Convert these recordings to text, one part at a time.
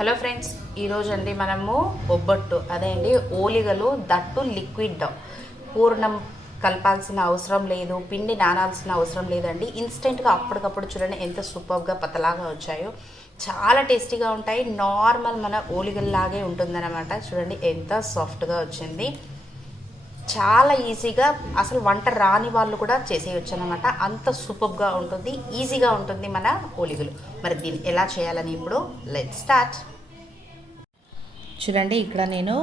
Hello friends, ఈరోజు అండి మనము ఒబ్బట్టు అదే అండి ఓలిగలు దట్టు లిక్విడ్ పూర్ణం కలపాల్సిన అవసరం లేదు, పిండి నానాల్సిన అవసరం లేదండి. ఇన్స్టెంట్గా అప్పటికప్పుడు చూడండి ఎంత సూపర్గా పతలాగా వచ్చాయో. చాలా టేస్టీగా ఉంటాయి. నార్మల్ మన ఓలిగల్లాగే ఉంటుందన్నమాట. చూడండి ఎంత సాఫ్ట్గా వచ్చింది. చాలా ఈజీగా, అసలు వంట రాని వాళ్ళు కూడా చేసేయచ్చు అనమాట. అంత సూపర్గా ఉంటుంది, ఈజీగా ఉంటుంది మన ఓలిగలు. మరి దీన్ని ఎలా చేయాలని ఇప్పుడు లెట్ స్టార్ట్. చూడండి, ఇక్కడ నేను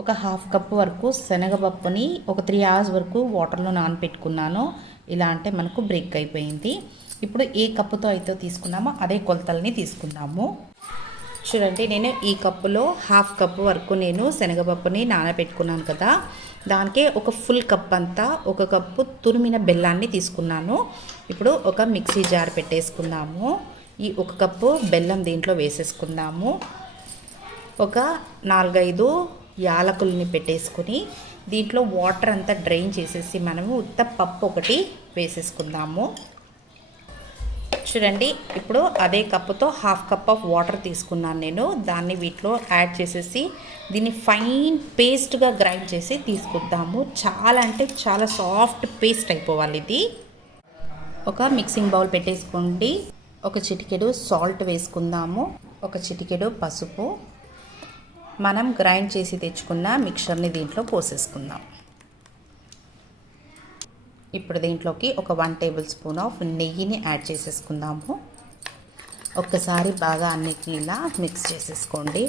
ఒక హాఫ్ కప్ వరకు శనగపప్పుని ఒక 3 hours వరకు వాటర్లో నానపెట్టుకున్నాను. ఇలా అంటే మనకు బ్రేక్ అయిపోయింది. ఇప్పుడు ఏ కప్పుతో అయితే తీసుకున్నామో అదే కొలతల్ని తీసుకుందాము. చూడండి, నేను ఈ కప్పులో హాఫ్ కప్పు వరకు నేను శనగపప్పుని నానబెట్టుకున్నాను కదా, దానికే ఒక ఫుల్ కప్ అంతా ఒక కప్పు తురిమిన బెల్లాన్ని తీసుకున్నాను. ఇప్పుడు ఒక మిక్సీ జార్ పెట్టేసుకుందాము. ఈ ఒక కప్పు బెల్లం దీంట్లో వేసేసుకుందాము. ఒక 4-5 యాలకుల్ని పెట్టేసుకొని దీంట్లో వాటర్ అంతా డ్రైన్ చేసేసి మనము ఉత్త పప్పు ఒకటి వేసేసుకుందాము. చూడండి, ఇప్పుడు అదే కప్పుతో హాఫ్ కప్ ఆఫ్ వాటర్ తీసుకున్నాను నేను. దాన్ని వీటిలో యాడ్ చేసేసి దీన్ని ఫైన్ పేస్ట్గా గ్రైండ్ చేసి తీసుకుందాము. చాలా అంటే చాలా సాఫ్ట్ పేస్ట్ అయిపోవాలి ఇది. ఒక మిక్సింగ్ బౌల్ పెట్టేసుకోండి. ఒక చిటికెడు సాల్ట్ వేసుకుందాము. ఒక చిటికెడు పసుపు. మనం గ్రైండ్ చేసి తెచ్చుకున్న మిక్చర్ని దీంట్లో పోసేసుకుందాం. ఇప్పుడు దీంట్లోకి ఒక 1 tablespoon ఆఫ్ నెయ్యిని యాడ్ చేసేసుకుందాము. ఒక్కసారి బాగా అన్నిటిని ఇలా మిక్స్ చేసేసుకోండి.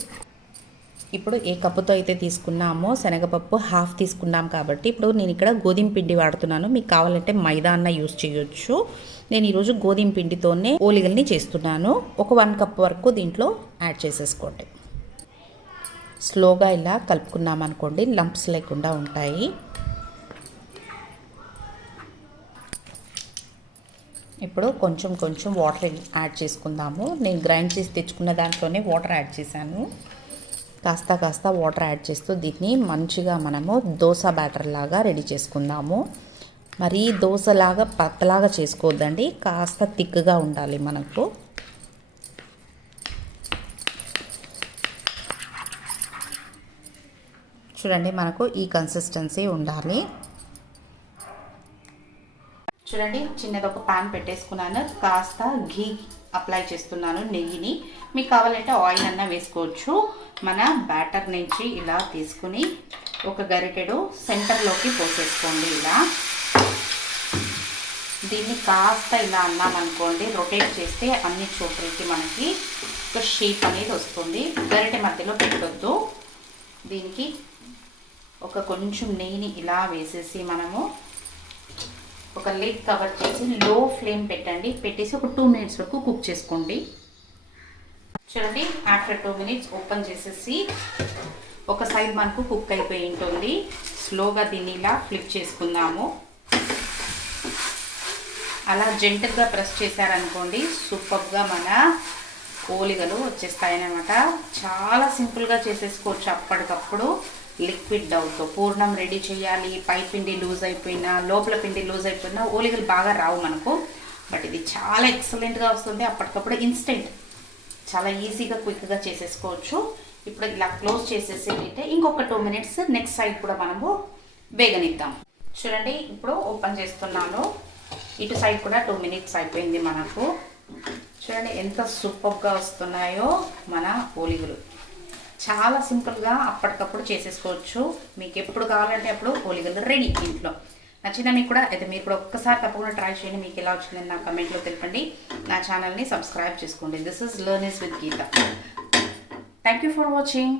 ఇప్పుడు ఏ కప్పుతో అయితే తీసుకున్నామో శనగపప్పు హాఫ్ తీసుకున్నాం కాబట్టి ఇప్పుడు నేను ఇక్కడ గోధుమ పిండి వాడుతున్నాను. మీకు కావాలంటే మైదా అన్న యూజ్ చేయొచ్చు. నేను ఈరోజు గోధుమ పిండితోనే ఓలిగల్ని చేస్తున్నాను. ఒక 1 cup వరకు దీంట్లో యాడ్ చేసేసుకోండి. స్లోగా ఇలా కలుపుకున్నామనుకోండి, లంప్స్ లేకుండా ఉంటాయి. ఇప్పుడు కొంచెం కొంచెం వాటర్ యాడ్ చేసుకుందాము. నేను గ్రైండ్ చేసి తెచ్చుకున్న దాంట్లోనే వాటర్ యాడ్ చేశాను. కాస్త వాటర్ యాడ్ చేస్తూ దీన్ని మంచిగా మనము దోశ బ్యాటర్ లాగా రెడీ చేసుకుందాము. మరీ దోశలాగా పతలాగా చేసుకోవద్దండి, కాస్త థిక్గా ఉండాలి మనకు. చూడండి, మనకు ఈ కన్సిస్టెన్సీ ఉండాలి. చూడండి, చిన్నది ఒక ప్యాన్ పెట్టేసుకున్నాను. కాస్త ఘీ అప్లై చేస్తున్నాను, నెయ్యిని. మీకు కావాలంటే ఆయిల్ అన్నా వేసుకోవచ్చు. మన బ్యాటర్ నుంచి ఇలా తీసుకుని ఒక గరిటెడు సెంటర్లోకి పోసేసుకోండి. ఇలా దీన్ని కాస్త ఇలా అన్నామనుకోండి, రొటేట్ చేస్తే అన్ని చోట్లకి మనకి ఒక షేప్ అనేది వస్తుంది. గరిటె మధ్యలో పెట్టొద్దు. దీనికి ఒక కొంచెం నెయ్యిని ఇలా వేసేసి మనము ఒక లిడ్ కవర్ చేసి లో ఫ్లేమ్ పెట్టండి. పెట్టేసి ఒక 2 minutes వరకు కుక్ చేసుకోండి. చూడండి, ఆఫ్టర్ 2 minutes ఓపెన్ చేసేసి ఒక సైడ్ మనకు కుక్ అయిపోయి ఉంటుంది. స్లోగా దీన్ని ఇలా ఫ్లిప్ చేసుకుందాము. అలా జెంటల్గా ప్రెస్ చేశారనుకోండి, సూపర్గా మన ఓలిగలు వచ్చేస్తాయన్నమాట. చాలా సింపుల్గా చేసేసుకోవచ్చు అప్పటికప్పుడు. లిక్విడ్ డౌతో పూర్ణం రెడీ చేయాలి. పై పిండి లూజ్ అయిపోయినా, లోపల పిండి లూజ్ అయిపోయినా ఓలిగలు బాగా రావు మనకు. బట్ ఇది చాలా ఎక్సలెంట్గా వస్తుంది. అప్పటికప్పుడు ఇన్స్టెంట్, చాలా ఈజీగా క్విక్గా చేసేసుకోవచ్చు. ఇప్పుడు ఇలా క్లోజ్ చేసేసి అయితే ఇంకొక 2 minutes నెక్స్ట్ సైడ్ కూడా మనము వేగనిద్దాం. చూడండి, ఇప్పుడు ఓపెన్ చేస్తున్నాను. ఇటు సైడ్ కూడా 2 minutes అయిపోయింది మనకు. చూడండి ఎంత సూపర్గా వస్తున్నాయో మన ఓలిగలు. చాలా సింపుల్గా అప్పటికప్పుడు చేసేసుకోవచ్చు. మీకు ఎప్పుడు కావాలంటే అప్పుడు ఓలిగలు రెడీ ఇంట్లో. నచ్చిందా మీకు కూడా? అయితే మీరు కూడా ఒక్కసారి తప్పకుండా ట్రై చేయండి. మీకు ఎలా వచ్చిందని నా కమెంట్లో తెలపండి. నా ఛానల్ని సబ్స్క్రైబ్ చేసుకోండి. This is learn with Geetha. Thank you for watching.